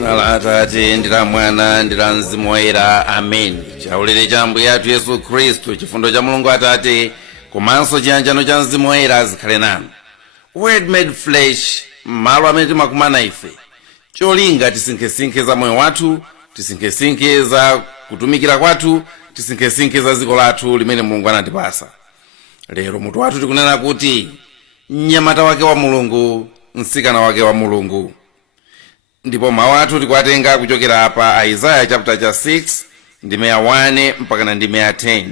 Dzina la Atate ndi la Mwana ndi la Mzimu Woyera. Amen. Chaulere cha Ambuye athu Yesu Khristu, chifundo cha Mulungu Atate, komanso chiyanjano cha Mzimu Woyera zikhale nanu. Word made flesh, malo amene timakumana ife. Cholinga tisinkhesinkhe za moyo wathu, tisinkhesinkhe za kutumikira kwathu, tisinkhesinkhe za dziko lathu limene Mulungu anatipasa. Lero mutu wathu tikunena kuti mnyamata wake wa Mulungu, mtsikana wake wa Mulungu. Ndipo mawu athu tikuwatenga kuchokera apa Isaiah chapter 6 ndime ya 1 mpaka ndime ya 10.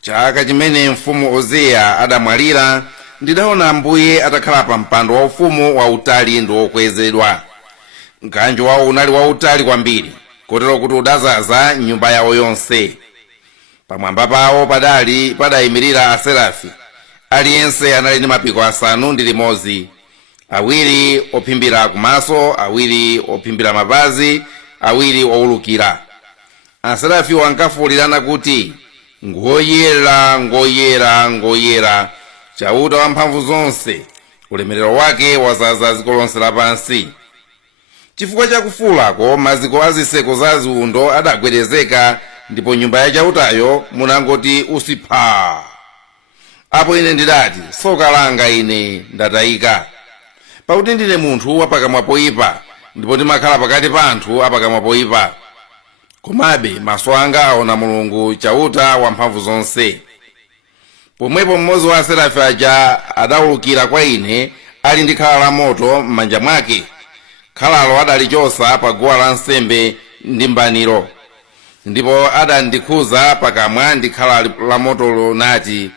Chaka chimene mfumu Ozeya adamwalira, ndidaona Ambuye atakhala pa mpando waufumu wautali ndi wokwezedwa. Mkanjo wawo unali wautali kwambiri, kotero kuti udazaza nyumba yawo yonse. Pamwamba pawo padayimirira aserafi, aliyense anali ndi mapiko 6, awiri ophimbira kumaso, awiri ophimbira mapazi, awiri owulukira. Aserafi wankafuwulirana kuti, ngoyera, ngoyera, ngoyera, chauta wamphamvu zonse, ulemerero wake wazaza dziko lonse lapansi. Chifukwa cha kufuwulako, maziko a zitseko za ziwundo adagwedezeka, ndipo nyumba ya chautayo munangoti usipha. Apo ine ndidati, tsoka langa ine ndatayika. Pakuti ndine munthu wapakamwa poyipa, ndipo ndimakhala pakati pa anthu apakamwa poyipa. Komabe maso anga aona Mulungu, chauta wamphamvu zonse. Pomwepo mmodzi wa aserafi aja adawulukira kwa ine, ali ndi khala la moto m'manja mwake. Khalalo adalichosa pa guwa lansembe ndi mbaniro. Ndipo adandikhuza pakamwa ndi khala la motolo nati,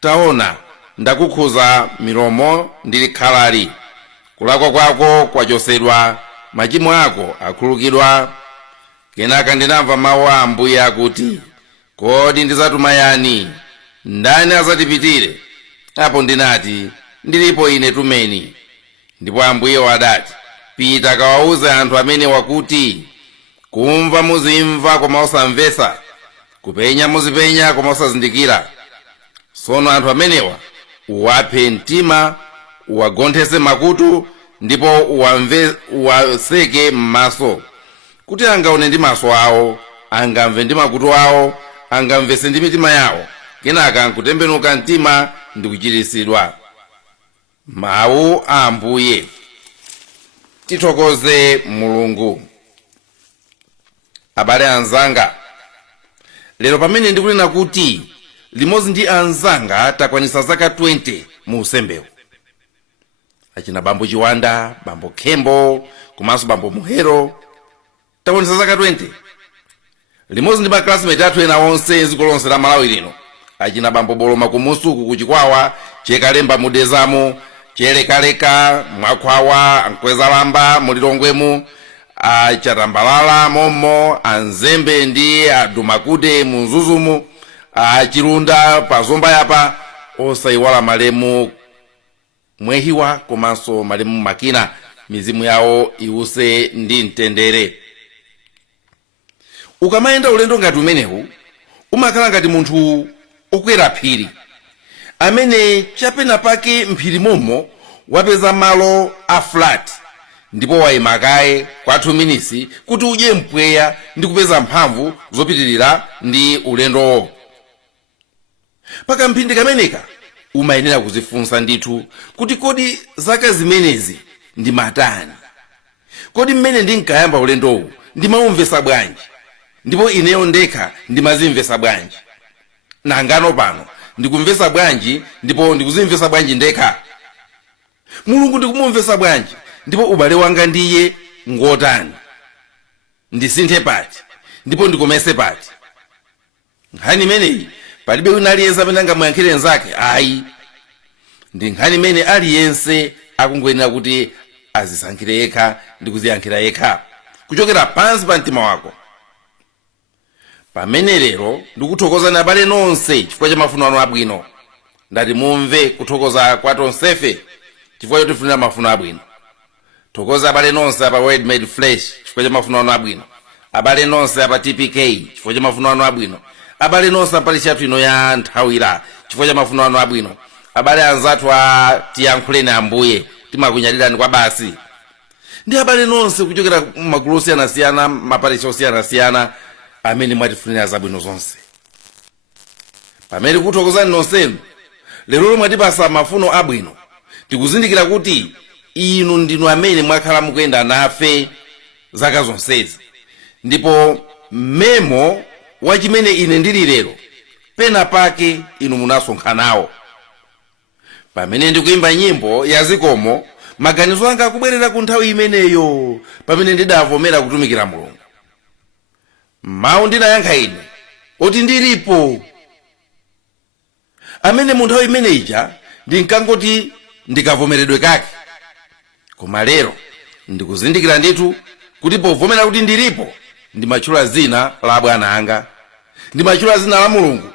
taona, ndakukhuza milomo ndi khalali. Kulakwa kwako kwachosedwa, machimo ako akhululukidwa. Kenaka ndinamva mawu a Ambuye akuti, kodi ndizatuma yani? Ndani azatipitire? Apo ndinati, ndilipo ine, tumeni. Ndipo Ambuye wadati, pita kawawuze anthu amene wakuti, kumva muzimva koma osamvetsa, kupenya muzipenya koma osazindikira. Tsono anthu amenewa uwaphe mtima, uwagonthetse makutu, ndipo uwaseke m'maso, kuti angaone ndi maso awo, angamve ndi makutu awo, angamvetse ndi mitima yawo, kenaka nkutembenuka mtima ndi kuchiritsidwa. Mawu a Ambuye. Tithokoze Mulungu. Abale anzanga, lero pamene ndikunena kuti limodzi ndi anzanga takwanitsa zaka 20 mu usembewu. Achina Bambo Chiwanda, Bambo Khembo, komanso Bambo Muhero, takwanitsa zaka 20. Limodzi ndi maklasmate athu ena onse dziko lonse la Malawi lino. Achina Bambo Boloma kumusuku kuchikwawa, Chekalemba mudezamo, Chelekaleka mwakhwawa, Ankwezalamba mulilongwemu, Chatambalala momo, Anzembe ndi Adumakude munzuzumu, Chirunda pazomba yapa, osayiwala malemu mwehiwa komanso malemu makina, mizimu yawo iwuse ndi mtendere. Ukamayenda ulendo ngati umenewu, umakhala ngati munthu okwera phiri, amene chapena pake mphiri momo wapeza malo a flat, ndipo wayima kaye kwa 2 minutes kuti udye mpweya ndi kupeza mphamvu zopitirira ndi ulendowo. Paka mphindi kameneka umayenera kuzifunsa ndithu kuti kodi zaka zimenezi ndi matani, kodi mmene ndinkayamba ulendowu ndimawumvesa bwanji, ndipo ineyo ndekha ndimazimvesa bwanji, nangano pano ndikumvesa bwanji ndipo ndikuzimvesa bwanji ndekha. Mulungu ndikumumvesa bwanji, ndipo ubale wanga ndiye ngotani, ndisinthe pati ndipo ndikomese pati. Nkhani imeneyi palibe wina aliyense amene angamuyankhire nzake, ayi. Ndi nkhani imene aliyense akungoyenera kuti azisankhire yekha ndi kuziyankhira yekha kuchokera pansi pa mtima wako. Pamene lero ndikuthokozani abale nonse chifukwa cha mafuno anu abwino. Ndati mumve kuthokoza kwa tonsefe chifukwa chotifunira mafuno abwino. Thokoza abale nonse apa Word Made Flesh chifukwa cha mafuno anu abwino. Abale nonse apa TPK chifukwa cha mafuno anu abwino. Abale nonse apa lishatu ino ya Nthawira chifukwa cha mafuno anu abwino. Abale anzathu a Tiyankhuleni Ambuye timakunyadira ni kwa basi. ndi abale nonse kuchokera magulu osiyanasiyana, maparisha osiyanasiyana amene mwatifunira zabwino zonse. Pamene kuthokozani nonsenu, lero mwatipasa mafuno abwino, tikuzindikira kuti inu ndinu amene mwakhala mukuyenda nafe zaka zonsezi, ndipo memo wa chimene ine ndili lero pena pake inu munasonkhanawo. Pamene ndikuimba nyimbo ya zikomo, maganizo anga akubwerera ku nthawi imeneyo pamene ndidavomera kutumikira Mulungu. Mawu ndinayankha ine oti ndilipo, amene mu nthawi imeneija ndinkangoti ndikavomeredwe kake. Koma lero ndikuzindikira ndithu kuti povomera kuti ndilipo ndimatchula zina la abwana anga, ndimatchula zina la Mulungu,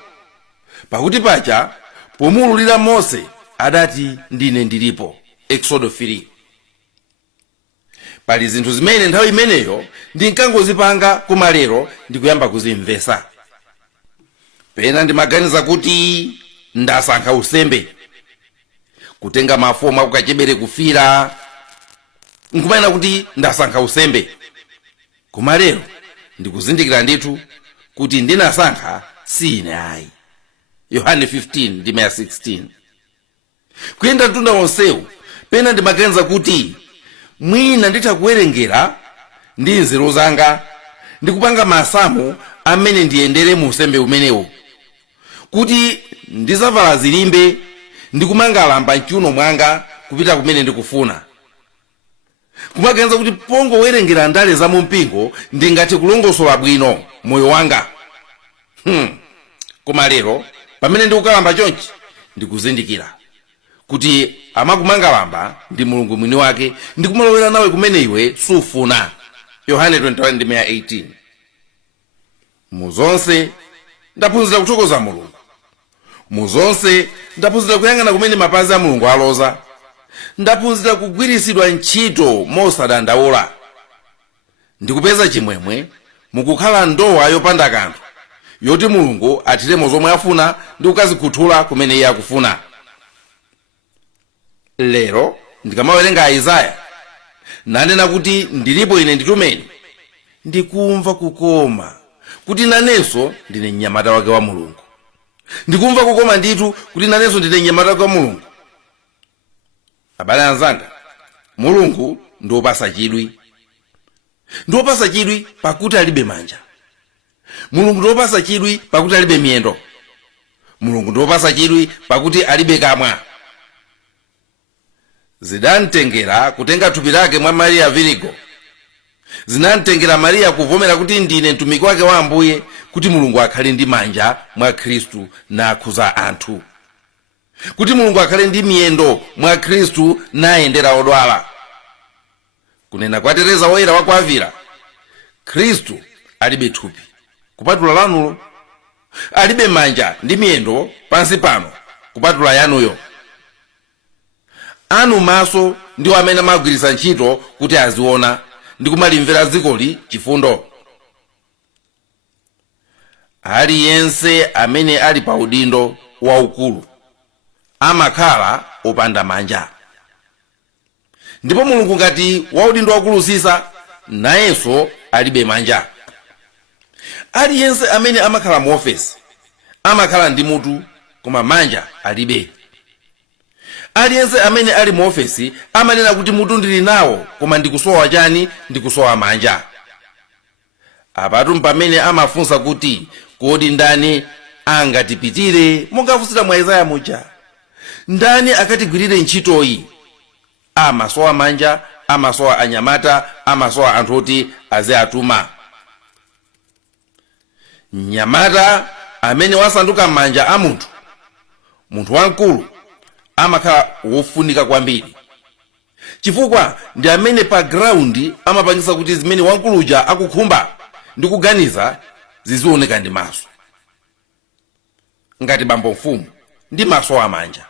pakuti paja pomululira Mose adati ndine ndilipo, Exodo 3. Pali zinthu zimene nthawi imeneyo ndinkangozipanga, koma lero ndikuyamba kuzimvesa. Pena ndimaganiza kuti ndasankha usembe, kutenga mafomu akukachebere kufira, nkumayena kuti ndasankha usembe. Koma lero ndikuzindikira ndithu kuti ndinasankha si ine ayi. Yohane 15:16. Kuyenda mtunda wonsewu, pena ndimaganiza kuti mwina nditha kuwerengera ndi nzeru zanga ndikupanga masamu amene ndiyendere mu usembe umenewu, kuti ndizavala zilimbe ndikumanga lamba mchiuno mwanga kupita kumene ndikufuna. Kumaganiza kuti pongowerengera ndale za mu mpingo ndingathe kulongosola bwino moyo wanga. Koma lero pamene ndikukalamba chonchi ndikuzindikira kuti amakumanga lamba ndi Mulungu mwini wake, ndikumalowera nawe kumene iwe sufuna. Yohane 21:18. Muzonse ndaphunzira kuthokoza Mulungu, muzonse ndaphunzira kuyang'ana kumene mapazi a Mulungu aloza, ndaphunzira kugwirisidwa ntchito mosadandaula, ndikupeza chimwemwe mukukhala ndowa yopanda kanthu, yoti Mulungu athiremo zomwe afuna ndi kukazikhuthula kumene iye akufuna. Lero ndikamawerenga Isaya nanena kuti ndilipo ine nditumeni, ndikumva kukoma kuti nanenso ndine mnyamata wake wa Mulungu. Ndikumva kukoma ndithu kuti nanenso ndine mnyamata wake wa Mulungu. Abale anzanga, Mulungu ndiwopasa chidwi. Ndiwopasa chidwi pakuti alibe manja. Mulungu ndiwopasa chidwi pakuti alibe miyendo. Mulungu ndiwopasa chidwi pakuti alibe kamwa. Zidanitengera kutenga thupi lake mwa Mariya Virigo. Zinanitengera Mariya kuvomera kuti ndine mtumiki wake wa Ambuye, kuti Mulungu akhale ndi manja mwa Khristu nakhuza anthu, kuti Mulungu akhale ndi miyendo mwa Khristu nayendera odwala. Kunena kwa Tereza woyera wa ku Avila, Khristu alibe thupi kupatula lanulo, alibe manja ndi miyendo pansi pano kupatula yanuyo. Anu maso ndiwo amene amagwiritsa ntchito kuti aziona ndi kumalimvera dzikoli chifundo. Aliyense amene ali pa udindo waukulu amakhala opanda manja, ndipo Mulungu ngati waudindo wakulusisa nayenso alibe manja. Aliyense amene amakhala mu ofesi amakhala ndi mutu, koma manja alibe. Aliyense amene ali mu ofesi amanena kuti mutu ndili nawo, koma ndikusowa chani? Ndikusowa manja. Apatu pamene amafunsa kuti kodi ndani angatipitire, mongafunsira mwa Isaya muja, ndani akatigwirire ntchitoyi? Amasowa manja, amasowa anyamata, amasowa anthu oti aziatuma. Mnyamata amene wasanduka manja a munthu wamkulu amakhala wofunika kwambiri, chifukwa ndi amene pa ground amapangisa kuti zimene wankuluja akukhumba ndi kuganiza zizioneka ndi maso. Ngati bambo mfumu ndi maso amanja,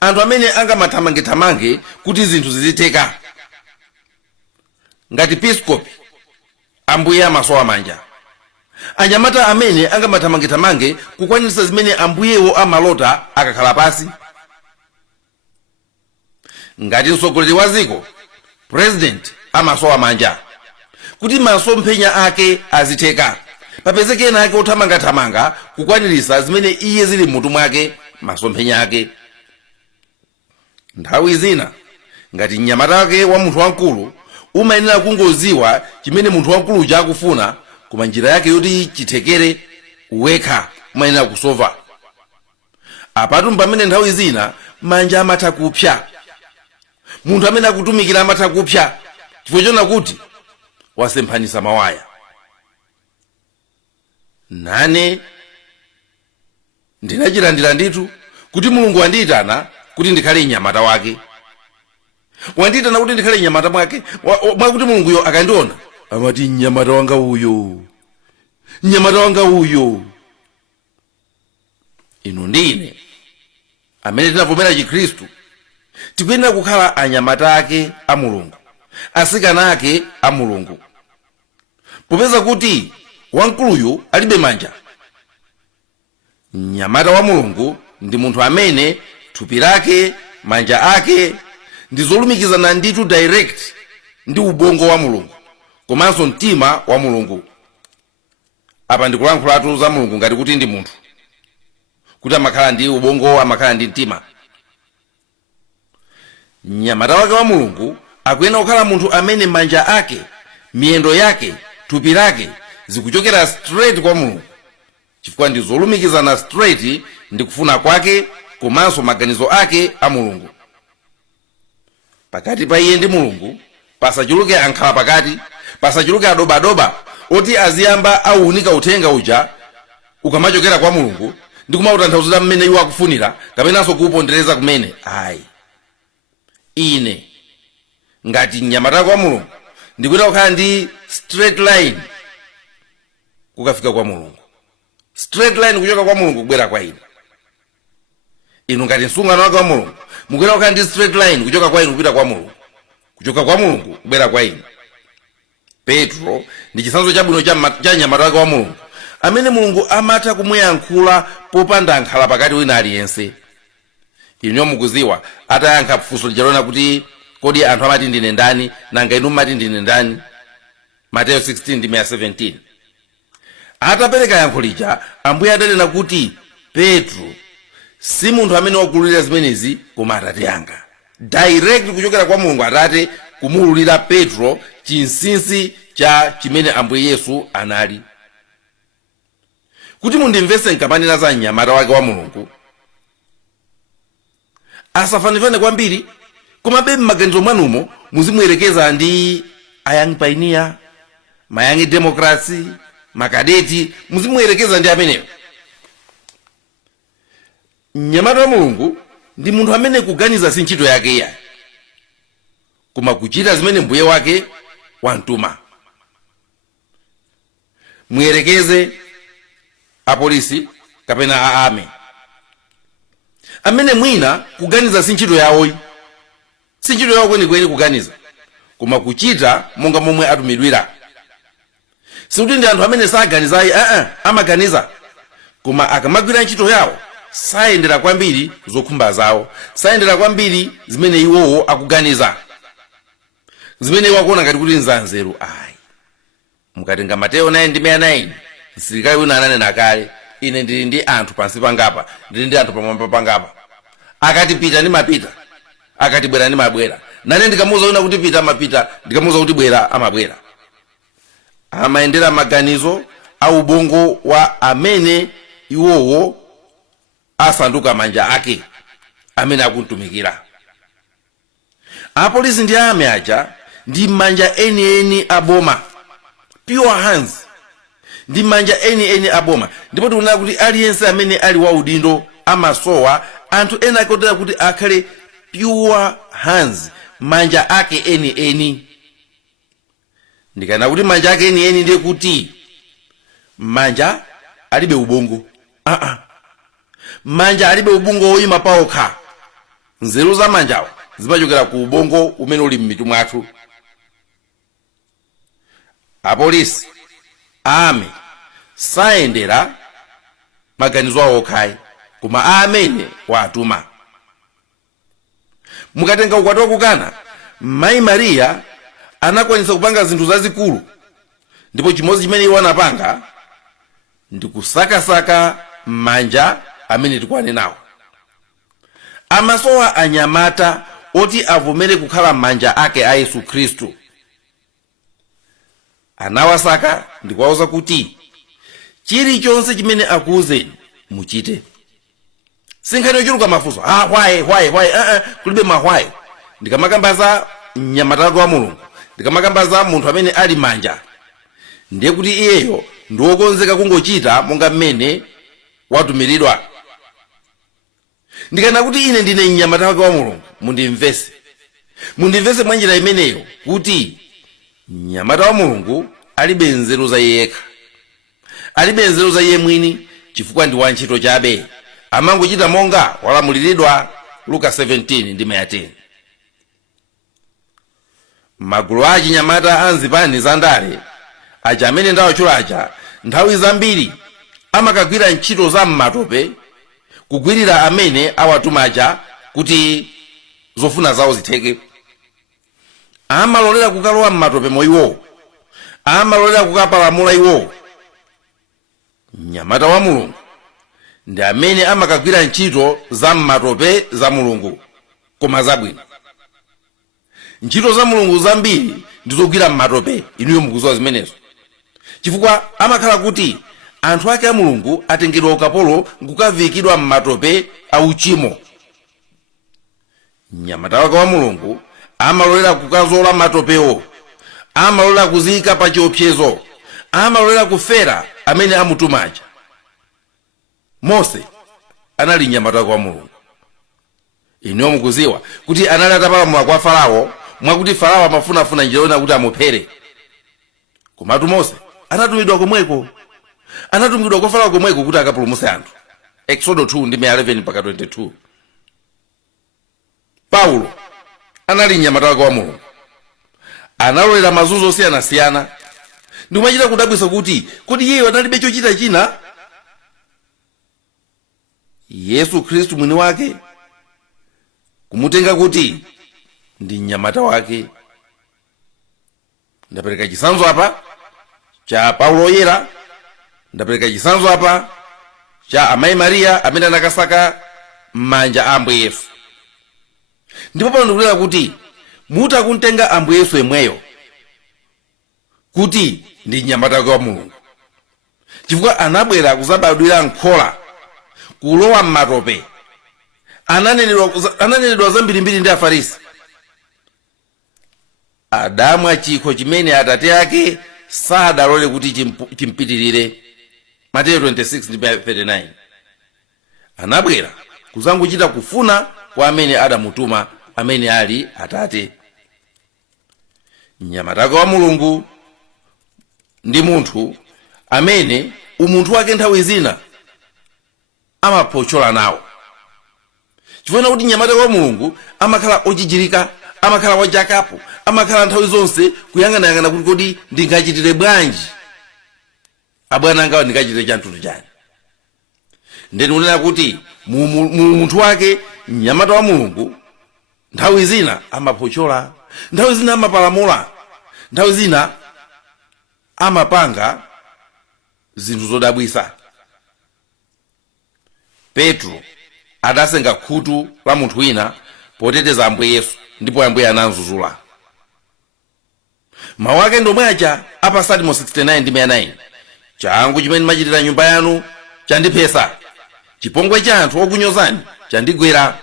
anthu amene angamathamange kuti zinthu zizitheka. Ngati piskopi, ambuye amaso amanja. Anyamata amene angamathamange kukwanisa zimene ambuyewo amalota akakhala pasi. Ngati mtsogoleri wa dziko, president amasowa manja kuti masomphenya ake azitheka, papezeke ena ake othamangathamanga kukwanirisa zimene iye zili mmutu mwake masomphenya ake. Nthawi zina ngati mnyamata wake wa munthu wamkulu umayenera kungoziwa chimene munthu wamkulu uja akufuna, koma njira yake yoti chithekere wekha umayenera kusova. Apatu pamene nthawi zina manja amatha kupsa, munthu amene akutumikira amatha kupsa chifukwa chona kuti wasemphanisa mawaya. Nane ndinachilandira ndithu kuti Mulungu wandiyitana kuti ndikhale mnyamata wake, wandiyitana kuti ndikhale mnyamata mwake, mwakuti Mulunguyo akandiona amati mnyamata wanga uyo, mnyamata wanga uyo. Inu ndine amene tinavomera Chikhristu tikuyenera kukhala anyamata ake a Mulungu, asikana ake a Mulungu. Popeza kuti wamkuluyu alibe manja, mnyamata wa Mulungu ndi munthu amene thupi lake, manja ake ndi zolumikizana ndithu direct ndi ubongo wa Mulungu komanso mtima wa Mulungu. Apa ndikulankhulatu za Mulungu ngati kuti ndi munthu, kuti amakhala ndi ubongo, amakhala ndi mtima. Mnyamata wake wa Mulungu akuyenera kukhala munthu amene manja ake, miyendo yake, thupi lake zikuchokera straight kwa Mulungu, chifukwa ndi zolumikizana straight ndi kufuna kwake komanso maganizo ake a Mulungu. Pakati pa iye ndi Mulungu pasachuluke ankhala pakati, pasachuluke adobadoba oti aziyamba aunika uthenga uja ukamachokera kwa Mulungu ndi kumautanthauzira mmene iwo akufunira kapenanso kuupondereza kumene. Ayi, ine ngati mnyamata kwa Mulungu ndikuyenera kukhala ndi straight line kukafika kwa Mulungu, straight line kuchoka kwa Mulungu kubwera kwa ine. Inu ngati msungano wake wa Mulungu mukuyenera kukhala ndi straight line kuchoka kwa inu kupita kwa Mulungu, kuchoka kwa Mulungu kubwera kwa ine. Petro ndi chitsanzo chabwino cha mnyamata wake wa Mulungu amene Mulungu amatha kumuyankhula popanda ankhala pakati wina aliyense. Inu mukuziwa atayankha funso lijalona kuti kodi anthu amati ndine ndani, nanga inu mati ndine ndani, Mateyu 16:17. Atapereka yankho lija, Ambuye adanena kuti Petro si munthu amene wakululira zimenezi koma Atate anga, direct kuchokera kwa Mulungu Atate kumululira Petro chinsinsi cha chimene Ambuye Yesu anali. Kuti mundimvese nkamanena za mnyamata wake wa Mulungu, asafanifane kwambiri, koma be m'maganizo mwanumo muzimwerekeza ndi ayang pioneer, mayangi democracy, makadeti, muzimwerekeza ndi ameneyo. Mnyamata wa Mulungu ndi munthu amene kuganiza si ntchito yake iya, koma kuchita zimene mbuye wake wamtuma. Mwerekeze apolisi kapena aame amene mwina kuganiza si ntchito yawoyi, si ntchito yawo kwenikweni kuganiza, koma kuchita monga momwe atumidwira. Sikuti ndi anthu amene saganizayi, amaganiza, koma akamagwira ntchito yawo sayendera kwambiri zokhumba zawo, sayendera kwambiri zimene iwowo akuganiza, zimene iwo akuona ngati kuti nzanzeru. Ayi, mukatenga Mateyu 9:9, msilikali wina ananena kale, ine ndili ndi anthu pansi pangapa, ndili ndi anthu pamwamba pangapa, akati pita ndimapita, akati bwera ndimabwera. Nane ndikamuwuza wina kuti pita amapita, ndikamuwuza kuti bwera amabwera. Amayendera maganizo au ubongo wa amene iwowo asanduka manja ake amene akuntumikira. Apolisi ndi ame aja ndi manja eni aboma, pure hands, ndi manja eni aboma. Ndipo tikunena kuti aliyense amene ali wa udindo amasowa anthu ena akotera kuti akhale pure hands, manja ake eni. Ndikana kuti manja ake eni ndiye kuti manja alibe ubongo. Manja alibe ubongo woyima paokha. Nzeru za manjawo zimachokera ku ubongo umene uli m'mitu mwathu. Apolisi, ame, sayendera maganizo awo okhayi, koma amene watuma. Mukatenga ukwati wakukana, mayi Mariya anakwanisa kupanga zinthu zazikulu, ndipo chimodzi chimene iwo anapanga ndi kusakasaka manja amene tikuane nawo. Amasowa anyamata oti avomere kukhala manja ake a Yesu Khristu. Anawasaka ndi kuwauza kuti chilichonse chimene akuuzeni muchite. Sinkhani yochuluka mafunso, why, kulibe mahwayi. Ndikamakamba za mnyamata wa Mulungu, ndikamakamba za munthu amene ali manja, ndiye kuti iyeyo ndi wokonzeka kungochita monga mmene watumiridwa. Ndikana kuti ine ndine mnyamata wake wa Mulungu, mundimvese mwa njira imeneyo kuti mnyamata wa Mulungu alibe nzeru za iye yekha, alibe nzeru za iye mwini, chifukwa ndi wantchito chabe, amangochita monga walamuliridwa. Luka 17:10. Magulu a chinyamata anzipani za ndale aja amene ndawatchulacha nthawi zambiri amakagwira ntchito za m'matope kugwirira amene awatumacha kuti zofuna zawo zitheke. Amalolera kukalowa m'matope moiwo, amalolera kukapalamula iwo. Mnyamata wa Mulungu ndi amene amakagwira ntchito za m'matope za Mulungu, koma zabwino. Ntchito za Mulungu zambiri ndizogwira m'matope, inuyo mukuziwa zimenezo, chifukwa amakhala kuti anthu ake a Mulungu atengedwa ukapolo nkukavikidwa m'matope a uchimo. Mnyamata wake wa Mulungu amalolera kukazola matopewo, amalolera kuzika pa chiopsezo, amalolera kufera amene amutumacha. Mose anali mnyamata wake wa Mulungu. Inuyo mukuziwa kuti anali atapalamula kwa Farao, mwakuti Farao amafunafuna njira yona kuti amuphere. Komatu Mose anatumidwa komweko, anatumidwa kwa Farao komweko kuti akapulumutse anthu. Exodo 2:11-22. Paulo anali mnyamata wake wa Mulungu, analolera mazunzo osiyanasiyana. Ndikumachita kudabwisa kuti kodi iyeyo analibe chochita china. Yesu Khristu mwini wake kumutenga kuti ndi mnyamata wake. Ndapereka chisanzo apa cha Paulo yera, ndapereka chisanzo apa cha amayi Mariya amene anakasaka manja a Ambuye Yesu. Ndipo pano ndikulera kuti mutakuntenga Ambuye Yesu yemweyo kuti ndi mnyamata wake wa Mulungu, chifukwa anabwera kuzabadwira nkhola, kulowa m'matope. Ananenedwa zambirimbiri ndi Afarisi. Adamwa chikho chimene atate ake sadalole kuti chimpitirire. Mateyu 26:39. Anabwera kuzangochita kufuna kwa amene adamutuma, amene ali atate. Mnyamata wake wa Mulungu ndi munthu amene umunthu wake nthawi zina amaphochola nawo. Chifukwa kuti mnyamata wa Mulungu amakhala ochichirika, amakhala wajakapo, amakhala nthawi zonse kuyang'anayang'ana kuti kodi ndingachitire bwanji, abwana angawa ndingachitire chantutu chani. Ndeni unena kuti munthu wake mnyamata wa Mulungu nthawi zina amaphochola, nthawi zina amapalamula, nthawi zina amapanga zinthu zodabwisa. Petro adasenga khutu la munthu wina poteteza Ambuye Yesu, ndipo Ambuye anamzuzula. Mawu ake ndomwe aja apa Salimo 69:9. Changu chimene machitira nyumba yanu chandipesa, chipongwe cha anthu okunyozani chandigwera.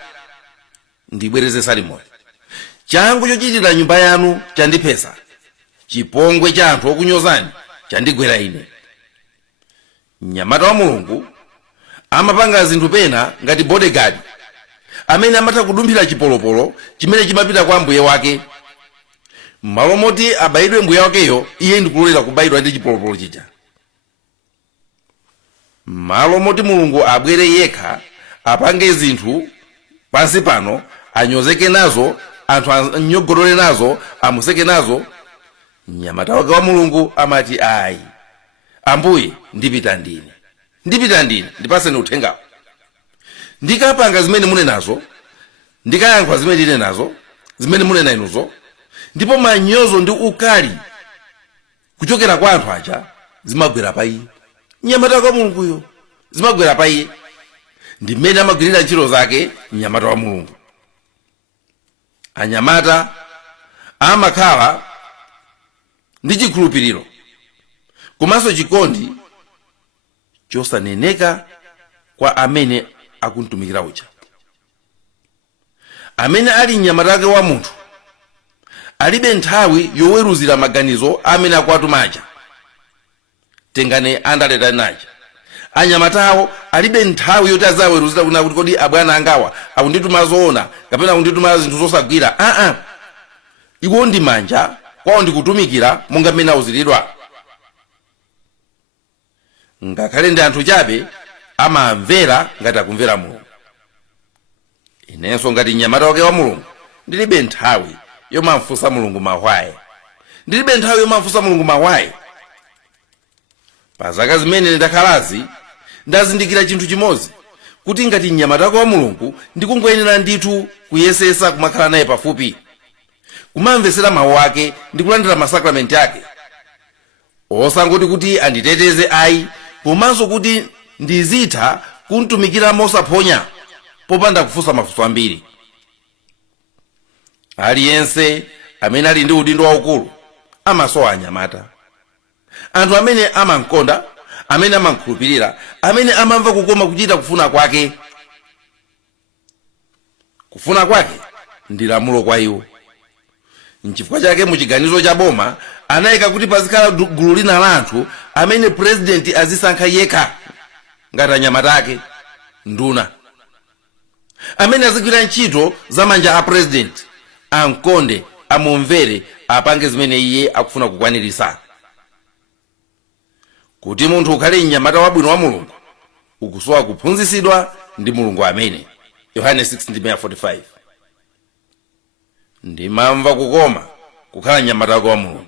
Ndibwereze Salimo. Changu chochitira nyumba yanu chandipesa, chipongwe cha anthu okunyozani chandigwera ine. Mnyamata wa Mulungu amapanga zinthu pena ngati bodyguard amene amatha kudumphira chipolopolo chimene chimapita kwa mbuye wake. Malo moti abayidwe mbuye wakeyo, iye ndikulolera kubayidwa ndi chipolopolo chija. Malo moti Mulungu abwere yekha apange zinthu pansi pano, anyozeke nazo, anthu anyogolole nazo, amuseke nazo, mnyamata wake wa Mulungu amati ayi, Ambuye ndipita ndine, ndipaseni uthengawo. Ndikapanga zimene mune nazo, ndikayankhula zimene ndine nazo, zimene mune inuzo, ndipo manyozo ndi ukali kuchokera kwa anthu aja zimagwera pa iye. Mnyamata wa Mulunguyo zimagwera pa iye. Ndi mmene amagwirira ntchito zake mnyamata wa Mulungu. Anyamata amakhala ndi chikhulupiriro komanso chikondi chosaneneka kwa amene akuntumikira uja. Amene ali mnyamata wake wa munthu alibe nthawi yoweruzira maganizo amene akuwatuma aja. Tengane andaleta naja. Anyamatawo alibe nthawi yoti azaweruzira kuti kodi abwana angawa akundituma zoona kapena akundituma zinthu zosagwira. Iwo ndi manja kwawo ndikutumikira monga mmene auziridwa. Ngakhale ndi anthu chabe amamvera ngati akumvera Mulungu. Inenso ngati mnyamata wake wa Mulungu ndilibe nthawi yomamfunsa Mulungu mahwaye. Ndilibe nthawi yomamfunsa Mulungu mahwaye. Pa zaka zimene ndakhalazi ndazindikira chinthu chimodzi, kuti ngati mnyamata wake wa Mulungu ndikungoyenera ndithu kuyesesa kumakhala naye pafupi, kumamvesera mawu ake ndi kulandira masakramenti ake. Osangoti kuti anditeteze ayi, komanso kuti ndizitha kuntumikira mosaphonya popanda kufunsa mafunso ambiri. Aliyense amene ali ndi udindo waukulu amasowa anyamata. Anthu amene amankonda, amene amankhulupirira, amene amamva kukoma kuchita kufuna kwake. Kufuna kwake ndi lamulo kwa iwo. N'chifukwa chake muchiganizo cha boma anayika kuti pazikhala gulu lina la anthu amene president azisankha yekha ngati anyamata ake, nduna, amene azigwira ntchito za manja a president, amkonde, amumvere, apange zimene iye akufuna kukwanirisa. Kuti munthu ukhale mnyamata wabwino wa Mulungu ukusowa kuphunzitsidwa ndi Mulungu amene. Yohane 6:45. Ndimamva kukoma kukhala mnyamata wake wa Mulungu.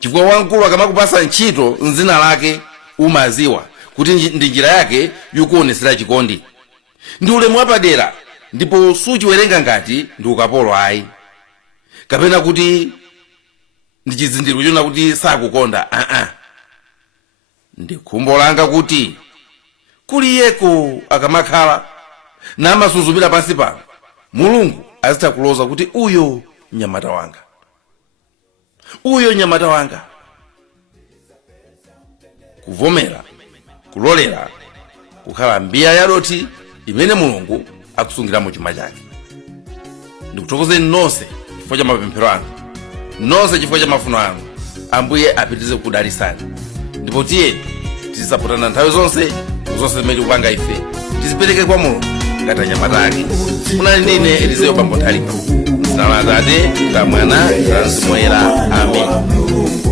Chifukwa wamkulu akamakupasa ntchito m'dzina lake umaziwa kuti ndi njira yake yokuonesera chikondi. Ndi ulemu wapadera ndipo suchiwerenga ngati ndi ukapolo ayi, kapena kuti ndi chizindikiro chona kuti sakukonda. Ndi khumbo langa kuti kuliyeko akamakhala namasuzumira pansi pano, Mulungu azitha kuloza kuti uyo mnyamata wanga, uyo mnyamata wanga. Kuvomera, kulolera kukhala mbiya yadoti imene Mulungu akusungiramo chuma chake. Ndikuthokozeni nonse chifukwa cha mapemphero anu, nonse chifukwa cha mafuno anu. Ambuye apitirize kudalisani. Ndipo tiye tizisapotana nthawi zonse zimene tikupanga ife, tizipereke kwa Mulungu ngati anyamata ake. Munali ndine Elizeyo Bambo Nthalika. M'dzina la Atate, la Mwana, la Mzimu Woyera. Amen.